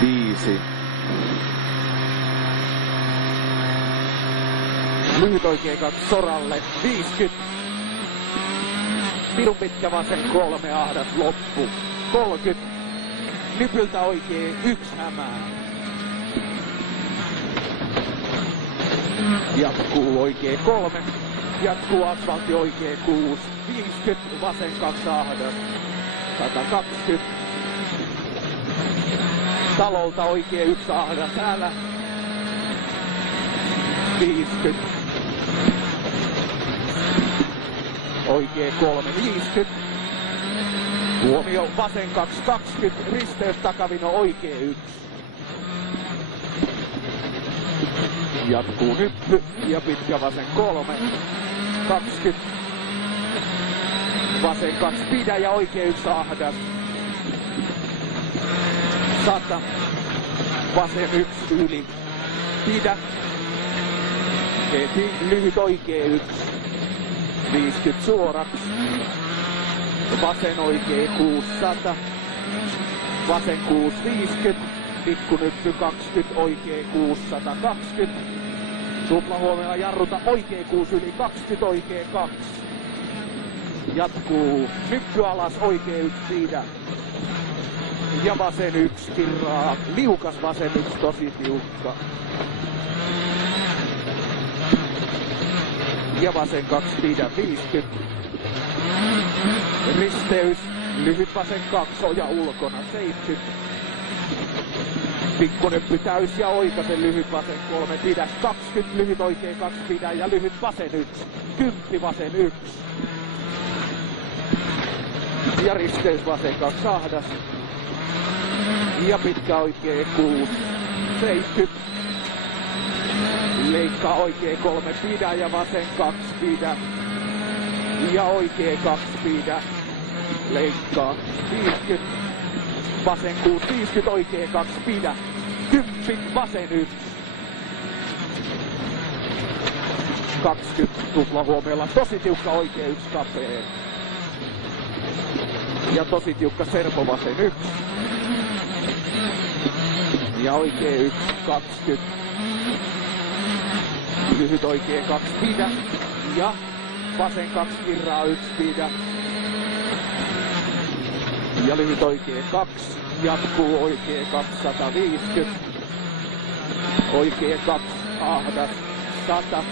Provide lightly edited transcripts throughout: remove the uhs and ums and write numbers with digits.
5. Lyhyt oikea 2 Soralle. 50. Pirun pitkä vasen 3 ahdas loppu. 30. Nypyltä oikea 1 hämää. Jatkuu oikea 3. Jatkuu asfaltti oikea 6. 50. Vasen 2 ahdas. 120. Talolta oikea 1 ahdas täällä. 50. Oikea 3, 50. Huomio vasen 2, 20. Risteys takavino oikea 1. Jatkuu nyppy ja pitkä vasen 3. 20. Vasen 2 pidä ja oikea 1 ahdas. 100. Vasen 1 yli. Pidä. Heti lyhyt oikea 1. 50 suoraksi. Vasen oikea 600. Vasen 6 50. Pikkunyppy 20. Oikea 620. Tupla huomiolla jarruta oikea 6 yli 20. Oikea 2. Jatkuu. Nyppy alas oikea 1 pidä. Ja vasen 1 kirraa. Liukas vasen 1 tosi tiukka. Ja vasen 2 pidä 50. Risteys. Lyhyt vasen 2 oja ulkona 70. Pikkunyppy täys ja oikasen lyhyt vasen 3 pidä 20. Lyhyt oikea 2 pidä ja lyhyt vasen 1. 10 vasen 1. Ja risteys vasen 2 ahdas. Ja pitkä oikea 6. 70. Leikkaa oikea 3 pidä ja vasen 2 pidä. Ja oikea 2 pidä. Leikkaa 50. Vasen 6 50 oikea 2 pidä. 10 vasen 1. 20 tupla huomiolla. Tosi tiukka oikea 1 kapea. Ja tosi tiukka serpo vasen 1. Ja oikea 1 20. Lyhyt oikea 2 pidä. Ja vasen 2 kirraa 1 pidä. Ja lyhyt oikea 2. Jatkuu oikea 250. Oikea 2 ahdas 100.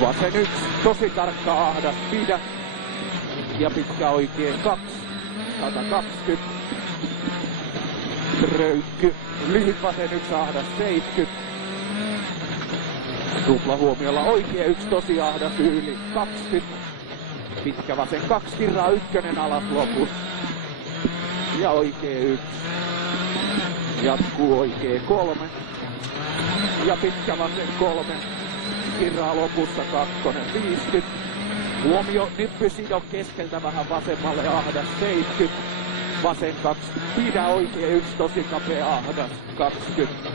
Vasen 1 tosi tarkka ahdas pidä. Ja pitkä oikea 2. 120. Röykky. Lyhyt vasen 1 ahdas 70. Tupla huomiolla oikea 1 tosi ahdas yli 20. Pitkä vasen 2 kirraa 1 alas lopussa. Ja oikea 1. Jatkuu oikea 3. Ja pitkä vasen 3. Kirraa lopussa 2. 50. Huomio nyppy sido keskeltä vähän vasemmalle ahdas 70. Vasen 2 pidä oikea 1 tosi kapea ahdas 20.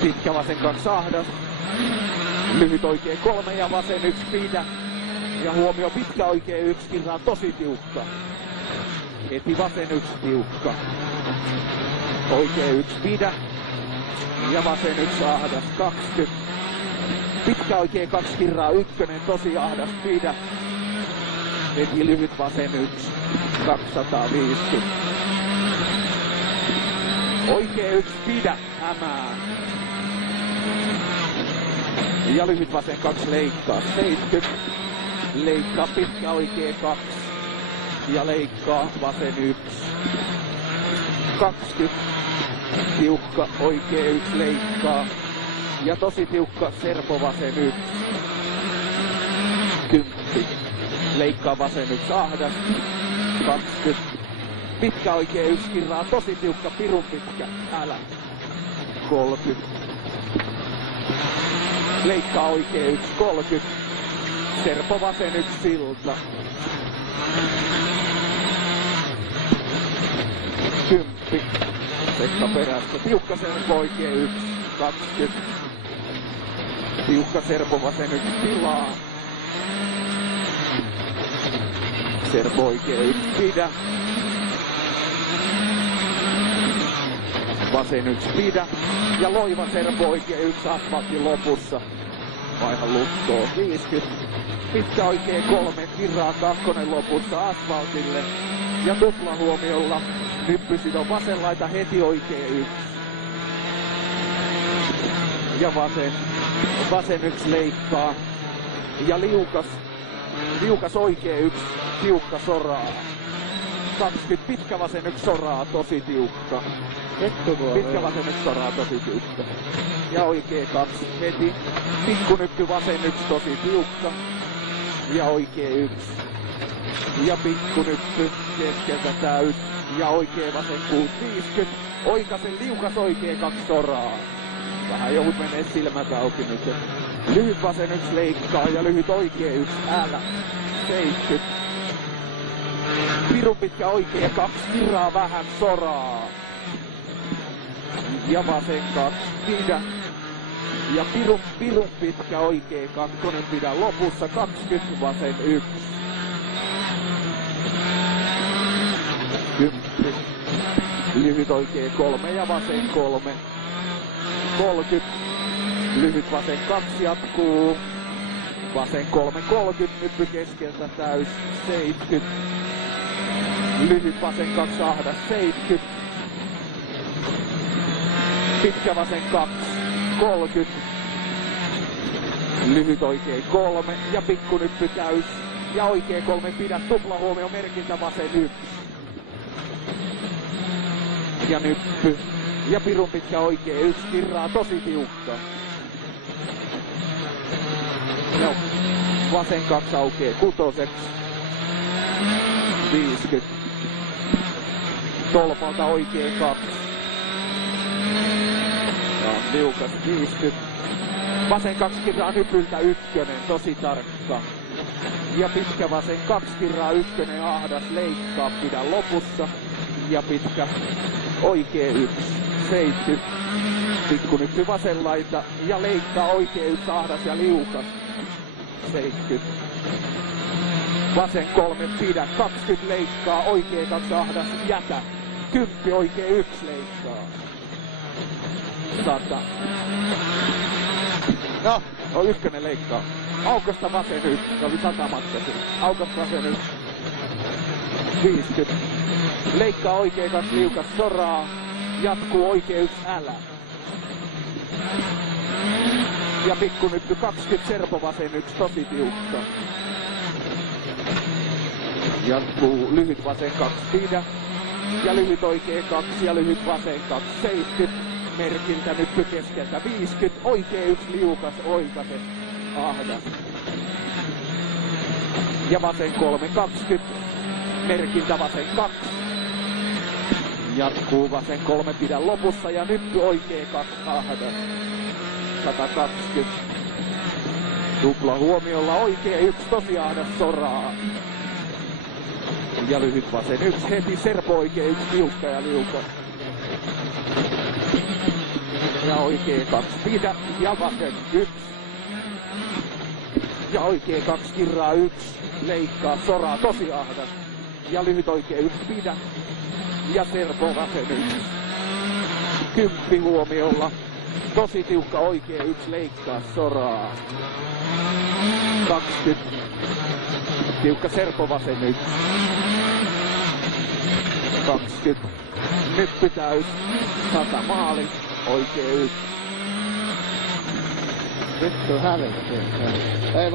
Pitkä vasen 2 ahdas. Lyhyt oikea 3 ja vasen 1 pidä. Ja huomio pitkä oikea 1 kirraa tosi tiukka. Heti vasen 1 tiukka. Oikea 1 pidä. Ja vasen 1 ahdas 20. Pitkä oikea 2 kirraa 1 tosi ahdas pidä. Heti lyhyt vasen 1. 250. Oikea 1 pidä hämää. Ja lyhyt vasen 2 leikkaa 70. Leikkaa pitkä oikea 2. Ja leikkaa vasen 1. 20. Tiukka oikea 1 leikkaa. Ja tosi tiukka serpo vasen 1. 10. Leikkaa vasen 1 ahdas. 20. Pitkä oikea 1 kirraa tosi tiukka pirun pitkä. Älä. 30. Leikkaa oikea 1 30. Serpo vasen 1 silta. 10. Pekka perässä. Tiukka serpo oikea 1 20. Tiukka serpo vasen 1 tilaa. Serpo oikee yksi pidä. Vasen yksi pidä. Ja Loiva Serpo oikee yksi asfaltin lopussa. Vaiha lukkoon 50. Pitkä oikee 3, virraa 2 lopussa asfaltille. Ja tuplahuomiolla Nyppysidon vasen laita heti oikee 1. Ja vasen 1 leikkaa. Ja liukas oikee 1, tiukka soraa. 20, pitkä vasen 1 soraa, tosi tiukka. Pitkä vasen 1 soraa, tosi tiukka. Ja oikee 2 heti. Pikkunyppy vasen 1 tosi tiukka. Ja oikee 1. Ja pikkunyppy keskeltä täys. Ja oikee vasen 650. Oikasen liukas oikee 2 soraa. Vähän joudut menee silmät auki nyt. Lyhyt vasen 1 leikkaa ja lyhyt oikee 1 älä. 70. Pirun pitkä oikee 2 virraa vähän soraa. Ja vasen 2 pidä. Ja pirun pitkä oikee 2 pidä lopussa 20 vasen 1. 10. Lyhyt oikee 3 ja vasen 3. 30. Lyhyt vasen 2 jatkuu. Vasen 3, 30, nyppy keskeltä täys, 70. Lyhyt vasen 2 ahdas, 70. Pitkä vasen 2, 30. Lyhyt oikee 3 ja pikkunyppy täys. Ja oikee 3 pidä, tuplahuomio merkintä vasen 1. Ja nyppy. Ja pirun pitkä oikee 1 virraa tosi tiukka. No, vasen 2 aukee 6. 50. Tolpalta oikee 2. Ja liukas 50. Vasen 2 kirraa nypyltä 1, tosi tarkka. Ja pitkä vasen 2 kirraa 1 ahdas, leikkaa, pidä lopussa. Ja pitkä oikee 1. 70. Pikkunyppy vasen laita ja leikkaa oikee 1 ahdas ja liukas. 70. Vasen 3 pidä, 20 leikkaa, oikee 2 ahdas, jätä. 10 oikee 1 leikkaa. 100. No, on 1 leikkaa. Aukosta vasen 1, se oli 100 matkasi. Aukosta vasen 1. 50. Leikkaa oikee 2 liukas soraa. Jatkuu oikee 1 älä. Ja pikkunyppy 20, Serpo vasen 1, tosi tiukka. Jatkuu lyhyt vasen 2 pidä. Ja lyhyt oikee 2 ja lyhyt vasen 2, 70. Merkintä nyppy keskeltä 50. Oikee 1 liukas, oikase, ahdas. Ja vasen 3, 20. Merkintä vasen 2. Jatkuu vasen 3 pidä lopussa ja nyppy oikee 2 ahdas. 120. Tupla huomiolla oikee 1 tosi ahdas soraa. Ja lyhyt vasen 1 heti, Serpo oikee 1 tiukka ja liukas. Ja oikee 2 pidä ja vasen 1. Ja oikee 2 kirraa 1, leikkaa soraa tosi ahdas. Ja lyhyt oikee 1 pidä. Ja Serpo vasen 1. 10 huomiolla. Tosi tiukka oikee 1 leikkaa soraa. 20. Tiukka Serpo vasen 1. 20. Nyppy täys. 100 maali. Oikee 1. Vittu hävetti. Ei vaan.